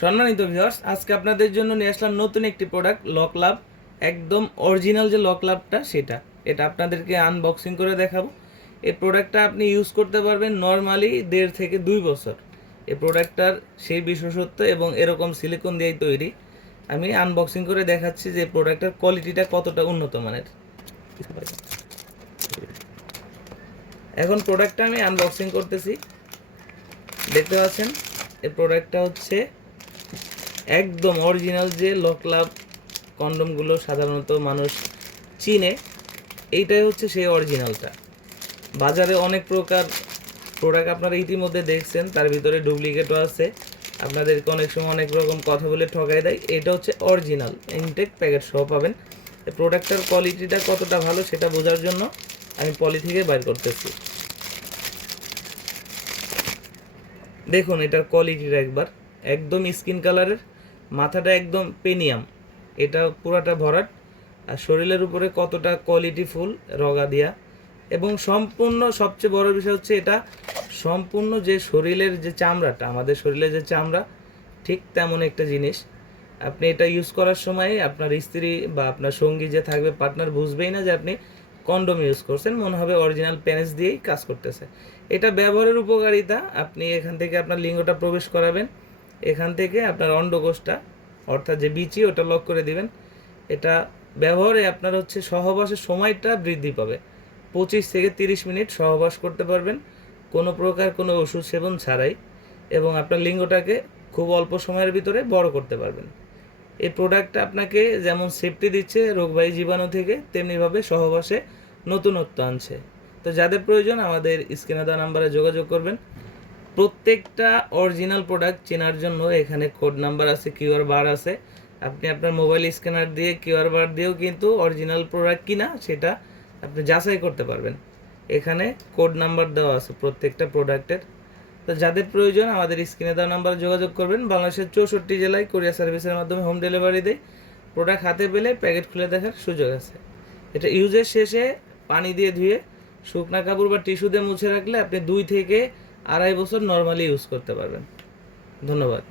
সম্মানিত ভিউয়ার্স আজকে আপনাদের জন্য নিয়ে আসলাম নতুন একটি প্রোডাক্ট লক লাভ একদম অরিজিনাল যে লক লাভটা সেটা। এটা আপনাদেরকে আনবক্সিং করে দেখাবো। এই প্রোডাক্টটা আপনি ইউজ করতে পারবেন নর্মালি দেড় থেকে দুই বছর। এই প্রোডাক্টটার সেই বিশেষত্ব এবং এরকম সিলিকন দিয়েই তৈরি। আমি আনবক্সিং করে দেখাচ্ছি যে প্রোডাক্টের কোয়ালিটিটা কতটা উন্নত মানের। এখন প্রোডাক্টটা আমি আনবক্সিং করতেছি। দেখতে পাচ্ছেন, এই প্রোডাক্টটা হচ্ছে একদম অরিজিনাল যে লকলাভ কন্ডমগুলো সাধারণত মানুষ চিনে, এইটাই হচ্ছে সেই অরিজিনালটা বাজারে অনেক প্রকার প্রোডাক্ট আপনারা ইতিমধ্যে দেখছেন, তার ভিতরে ডুপ্লিকেটও আছে। আপনাদেরকে অনেক সময় অনেক রকম কথা বলে ঠকাই দেয়। এটা হচ্ছে অরিজিনাল ইনটেক প্যাকেট সহ পাবেন। প্রোডাক্টটার কোয়ালিটিটা কতটা ভালো সেটা বোঝার জন্য আমি পলি থেকে বাইর করতেছি। দেখুন, এটার কোয়ালিটিটা একবার। একদম স্কিন কালারের মাথাটা একদম পেনিয়াম। এটা পুরাটা ভরাট। আর শরীরের উপরে কতটা কোয়ালিটি ফুল, রগা দিয়া। এবং সম্পূর্ণ, সবচেয়ে বড় বিষয় হচ্ছে এটা, সম্পূর্ণ যে শরীরের যে চামড়াটা, আমাদের শরীরের যে চামড়া, ঠিক তেমন একটা জিনিস। আপনি এটা ইউজ করার সময় আপনার স্ত্রী বা আপনার সঙ্গী যে থাকবে পার্টনার বুঝবেই না যে আপনি কন্ডম ইউজ করছেন। মনে হবে অরিজিনাল প্যানেস দিয়েই কাজ করতেছে। এটা ব্যবহারের উপকারিতা। আপনি এখান থেকে আপনার লিঙ্গটা প্রবেশ করাবেন। এখান থেকে আপনার অন্ডকোষটা, অর্থাৎ যে বিচি, ওটা লক করে দিবেন। এটা ব্যবহারে আপনার হচ্ছে সহবাসের সময়টা বৃদ্ধি পাবে। পঁচিশ থেকে তিরিশ মিনিট সহবাস করতে পারবেন। কোনো প্রকার কোনো ওষুধ সেবন ছাড়াই এবং আপনার লিঙ্গটাকে খুব অল্প সময়ের ভিতরে বড় করতে পারবেন। এই প্রোডাক্টটা আপনাকে যেমন সেফটি দিচ্ছে রোগবাহী জীবাণু থেকে, তেমনিভাবে সহবাসে নতুনত্ব আনছে। তো যাদের প্রয়োজন আমাদের স্ক্রিনে দেওয়া নাম্বারে যোগাযোগ করবেন। প্রত্যেকটা অরিজিনাল প্রোডাক্ট চেনার জন্য এখানে কোড নাম্বার আছে কিউআর বার আছে। আপনি আপনার মোবাইল স্ক্যানার দিয়ে কিউআর বার দিয়েও কিন্তু অরিজিনাল প্রোডাক্ট কিনা সেটা আপনি যাচাই করতে পারবেন। এখানে কোড নাম্বার দেওয়া আছে প্রত্যেকটা প্রোডাক্টের তো যাদের প্রয়োজন আমাদের স্ক্রিনে দেওয়া নাম্বারে যোগাযোগ করবেন। বাংলাদেশের চৌষট্টি জেলায় কোরিয়া সার্ভিসের মাধ্যমে হোম ডেলিভারি দেয়। প্রোডাক্ট হাতে পেলে প্যাকেট খুলে দেখার সুযোগ আছে। এটা ইউজের শেষে পানি দিয়ে ধুয়ে শুকনা কাপড় বা টিস্যু দিয়ে মুছে রাখলে আপনি দুই থেকে আড়াই বছর নর্মালি ইউজ করতে পারবেন। ধন্যবাদ।